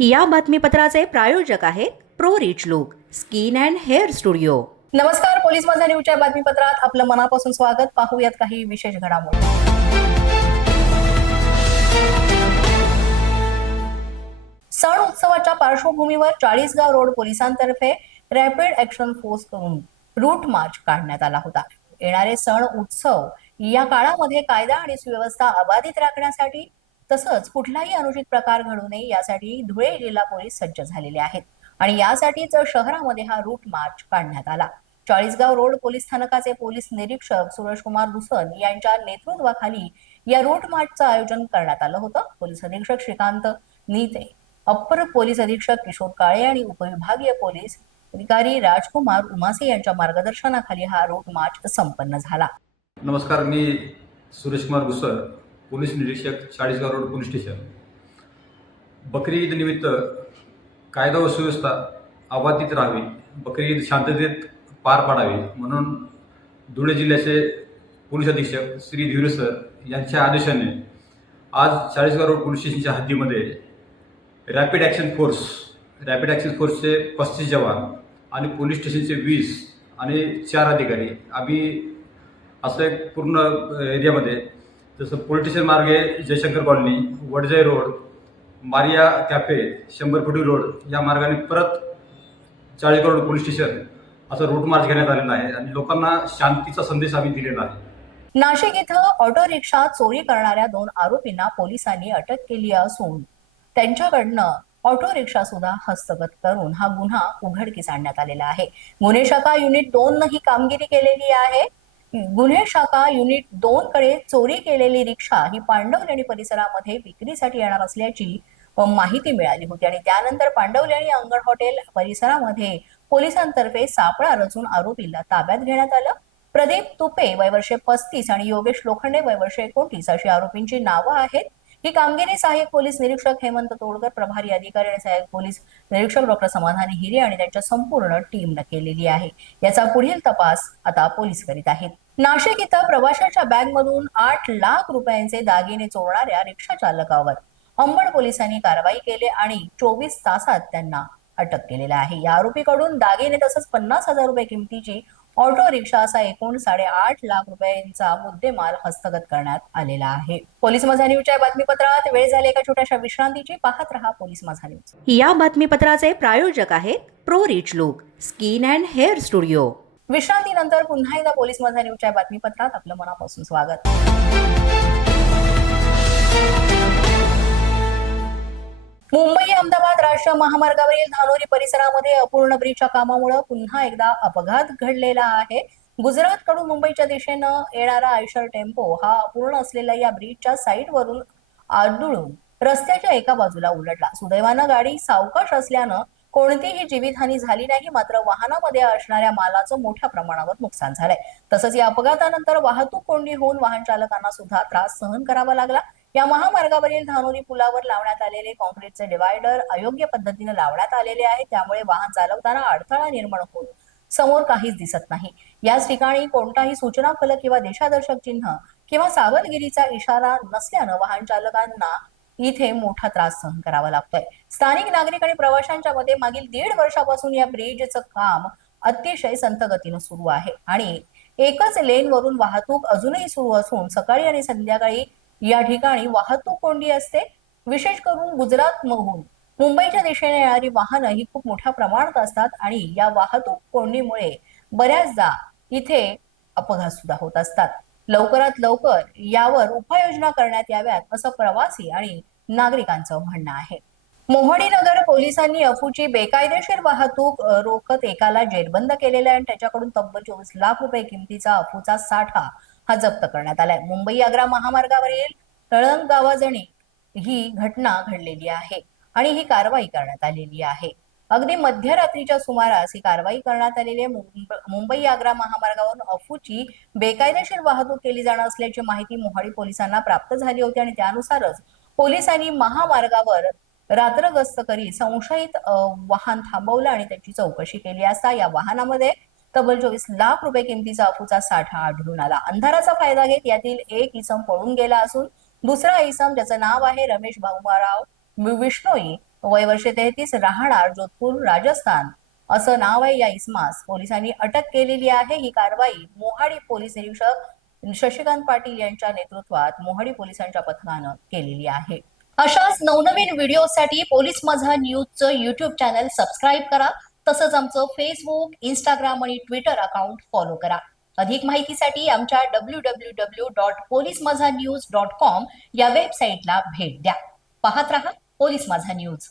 या बातमीपत्राचे प्रायोजक आहेत pro rich look skin and hair studio. नमस्कार पोलीस माझा न्यूजच्या बातमीपत्रात आपलं मनापासून स्वागत. पाहूयात काही विशेष घडामोडी. सण उत्सवाच्या पार्श्वभूमीवर चाळीसगाव रोड पोलिसांतर्फे रॅपिड ऍक्शन फोर्स करून रूट मार्च काढण्यात आला होता. येणारे सण उत्सव या काळामध्ये कायदा आणि सुव्यवस्था अबाधित राखण्यासाठी तसंच कुठलाही अनुचित प्रकार घडू नये यासाठी धुळे जिल्हा पोलीस सज्ज झालेले आहेत. आणि यासाठीच शहरामध्ये हा रूट मार्च काढण्यात आला. चाळीसगाव रोड पोलीस स्थानकाचे पोलीस निरीक्षक सुरेश कुमार दुसन यांच्या नेतृत्वाखाली या रूट मार्चचं आयोजन करण्यात आलं होतं. पोलीस अधीक्षक श्रीकांत नीते अप्पर पोलीस अधीक्षक किशोर काळे आणि उपविभागीय पोलीस अधिकारी राजकुमार उमासे यांच्या मार्गदर्शनाखाली हा रूट मार्च संपन्न झाला. नमस्कार मी सुरेश कुमार गुसर पोलीस निरीक्षक चाळीसगाव रोड पोलीस स्टेशन. बकरी ईद निमित्त कायदा व सुव्यवस्था अबाधित राहावी. बकरी ईद शांततेत पार पाडावी. म्हणून धुळे जिल्ह्याचे पोलीस अधीक्षक श्री धीर सर यांच्या आदेशाने आज चाळीसगाव रोड पोलीस स्टेशनच्या हद्दीमध्ये rapid action force rapid action फोर्सचे पस्तीस जवान आणि पोलीस स्टेशनचे वीस आणि चार अधिकारी आम्ही असं एक पूर्ण एरियामध्ये जसं पोलिटिशियन स्टेशन मार्गे Jaishankar colony Vadjay road Maria cafe शंभर फुटी रोड या मार्गाने परत चाळीसगाव रोड पोलीस स्टेशन असं रूट मार्च घेण्यात आलेला आहे आणि लोकांना शांतीचा संदेश आम्ही दिलेला आहे. नाशिक इथं ऑटो रिक्षा चोरी करणाऱ्या दोन आरोपींना पोलिसांनी अटक केली असून त्यांच्याकडनं ऑटो रिक्षा सुद्धा हस्तगत करून हा गुन्हा उघडकीस आणण्यात आलेला आहे. गुन्हे शाखा युनिट दोन ही कामगिरी केलेली आहे. गुन्हे शाखा युनिट दोन कडे चोरी केलेली रिक्षा ही पांडवलेणी परिसरामध्ये विक्रीसाठी येणार असल्याची माहिती मिळाली होती. आणि त्यानंतर पांडवलेणी अंगण हॉटेल परिसरामध्ये पोलिसांतर्फे सापळा रचून आरोपीला ताब्यात घेण्यात आलं. प्रदीप तुपे वयवर्षे पस्तीस आणि योगेश लोखंडे वयवर्षे एकोणतीस अशी आरोपींची नावं आहेत. ही कामगिरी सहाय्यक पोलीस निरीक्षक हेमंत तोडकर प्रभारी अधिकारी आणि सहाय्यक पोलीस निरीक्षक डॉक्टर समाधानी हिरे आणि त्यांच्या संपूर्ण टीमनं केलेली आहे. याचा पुढील तपास आता पोलीस करीत आहेत. नाशिक इथं प्रवाशाच्या बॅगमधून आठ लाख रुपयांचे दागिने चोरणाऱ्या रिक्षा चालकावर अंबड पोलिसांनी कारवाई केली आणि चोवीस तासात त्यांना अटक केलेला आहे. या आरोपीकडून दागिने तसंच पन्नास हजार रुपये किमतीची ऑटो रिक्षा असा एकूण साडेआठ लाख रुपयांचा मुद्देमाल हस्तगत करण्यात आलेला आहे. पोलीस माझा न्यूजच्या बातमीपत्रात वेळ झाली एका छोट्याशा विश्रांतीची. पाहत रहा पोलीस माझा न्यूज या बातमीपत्राचे प्रायोजक आहेत pro rich look skin and hair studio. विश्रांतीनंतर पुन्हा एकदा पोलीस माझा न्यूजच्या बातमीपत्रात आपलं मनापासून स्वागत. मुंबई अहमदाबाद राष्ट्रीय महामार्गावरील धानोरी परिसरामध्ये अपूर्ण ब्रिजच्या कामामुळे पुन्हा एकदा अपघात घडलेला आहे. गुजरात कडून मुंबईच्या दिशेनं येणारा आयशर टेम्पो हा अपूर्ण असलेल्या या ब्रिजच्या साईडवरून आदळून रस्त्याच्या एका बाजूला उलटला. सुदैवानं गाडी सावकाश असल्यानं कोणतीही जीवितहानी झाली नाही मात्र वाहनामध्ये असणाऱ्या मालाचं मोठ्या प्रमाणावर नुकसान झालंय. तसंच या अपघातानंतर वाहतूक कोंडी होऊन वाहन चालकांना सुद्धा त्रास सहन करावा लागला. या महामार्गावरील धानोरी पुलावर लावण्यात आलेले कॉन्क्रीटचे डिवायडर अयोग्य पद्धतीने लावण्यात आलेले आहे. त्यामुळे वाहन चालवताना अडथळा निर्माण होऊन समोर काहीच दिसत नाही. याच ठिकाणी कोणताही सूचना फलक किंवा दिशादर्शक चिन्ह किंवा सावधगिरीचा इशारा नसल्यानं वाहन चालकांना इथे मोठा त्रास सहन करावा लागतोय. स्थानिक नागरिक आणि प्रवाशांच्या मते मागील दीड वर्षापासून या ब्रिजचं काम अतिशय संथ गतीनं सुरू आहे. आणि एकच लेन वरून वाहतूक अजूनही सुरू असून सकाळी आणि संध्याकाळी या ठिकाणी वाहतूक कोंडी असते. विशेष करून गुजरात मधून मुंबईच्या दिशेने येणारी वाहनं ही खूप मोठ्या प्रमाणात असतात आणि या वाहतूक कोंडीमुळे बऱ्याचदा इथे अपघात सुद्धा होत असतात. लवकरात लवकर यावर उपाययोजना करण्यात याव्यात असं प्रवासी आणि नागरिकांचं म्हणणं आहे. मोहडी नगर पोलिसांनी अफूची बेकायदेशीर वाहतूक रोखत एकाला जेरबंद केलेला आहे आणि त्याच्याकडून तब्बल चोवीस लाख रुपये किमतीचा अफूचा साठा हा जप्त करण्यात आलाय. मुंबई आग्रा महामार्गावरील तळंग गावाजणी ही घटना घडलेली आहे आणि ही कारवाई करण्यात आलेली आहे. अगदी मध्यरात्रीच्या सुमारास ही कारवाई करण्यात आलेली आहे. मुंबई आग्रा महामार्गावरून अफूची बेकायदेशीर वाहतूक केली जाणार असल्याची माहिती मोहाडी पोलिसांना प्राप्त झाली होती आणि त्यानुसारच पोलिसांनी महामार्गावर रात्र गस्त करीत संशयित वाहन थांबवलं आणि त्याची चौकशी केली. असता या वाहनामध्ये तब्बल चोवीस लाख रुपये किमतीचा अफूचा साठा आढळून आला. अंधाराचा फायदा घेत यातील एक इसम पळून गेला असून दुसरा इसम ज्याचं नाव आहे रमेश भाऊमाराव विष्णोई वय वर्षे तेहतीस राहणार जोधपूर राजस्थान. असं नाव आहे या इस्मास. पोलिसांनी अटक केलेली आहे. ही कारवाई मोहाडी पोलीस निरीक्षक शशिकांत पाटील यांच्या नेतृत्वात मोहाडी पोलिसांच्या पथकानं केलेली आहे. अशाच नवनवीन व्हिडिओसाठी पोलीस माझा न्यूजचं युट्यूब चॅनल सबस्क्राईब करा. तसंच आमचं फेसबुक इंस्टाग्राम आणि ट्विटर अकाउंट फॉलो करा. अधिक माहितीसाठी आमच्या W W W dot police Majha news dot com या वेबसाईटला भेट द्या. पाहत रहा पोलीस माझा न्यूज